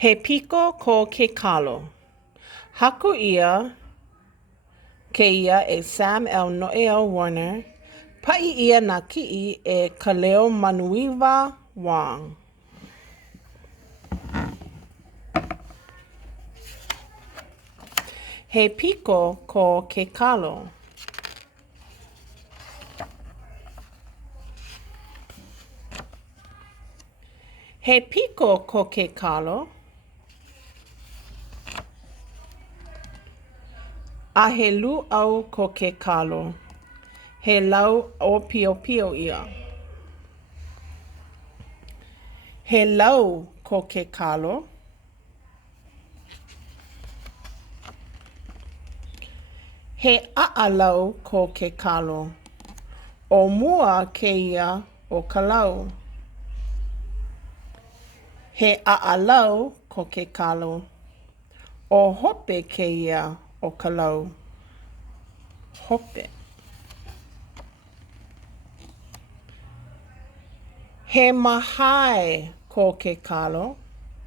He Piko Ko Ke Kalo. Haku ia, kēia e Sam L. Noel Warner. Pai ia na ki'i e Kaleomanuiwa Wong. He Piko Ko Ke Kalo. He Piko Ko Ke Kalo. A he lu au ko ke kalo. He lau o pio pio ia. He lau ko ke kalo. He a'alau ko ke kalo. O mua kēia o kalau. He a'alau ko ke kalo. O hope kēia o kalau. Hope. He mahai ko ke kalo.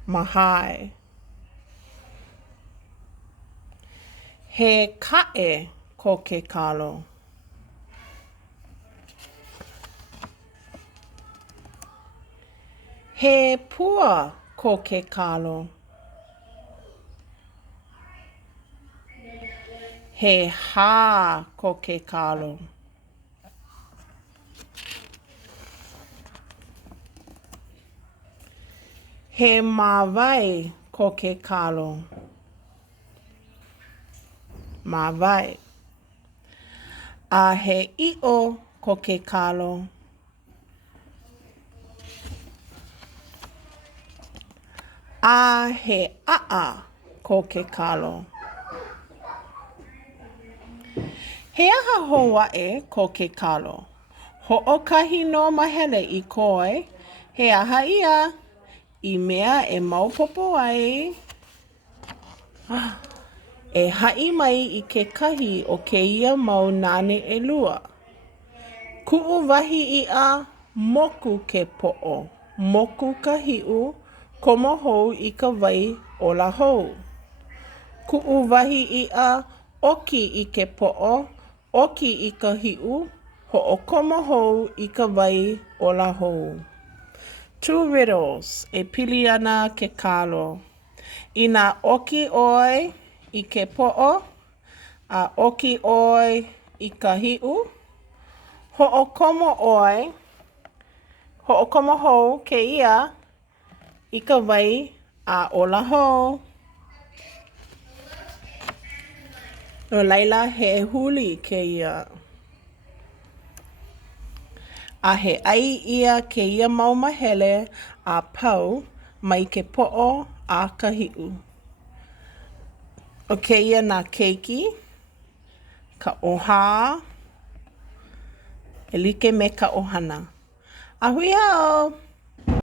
Mahai. He ka'e ko ke kalo. He pua ko ke kalo. He hā ko ke kalo. He mawai ko ke kalo. Mawai. A he i'o ko ke kalo. A he a'a ko ke kalo. He aha ho'a'e ko ke kalo. Ho'okahi no mahele I koe. He aha ia. I mea e maupopo ai. E ha'i mai I ke kahi o kēia mau nane ʻelua. Ku'u wahi i'a moku ke po'o. Moku ka hi'u. Komo hou I ka wai o la hou. Ku'u wahi i'a oki I ke po'o. Oki I ka hi'u. Ho'okomo hou I ka wai o la hou. Two riddles e pili ana ke kalo. I nā oki oi I ke po'o. A oki oi I ka hi'u. Ho'okomo oi. Ho'okomo hou kēia I ka wai a o la hou. No laila he huli kēia. A he ai ia kēia mau mahele a pau mai ke po'o a ka hi'u. O kēia nā keiki, ka ʻohā, e like me ka ʻohana. A hui hao!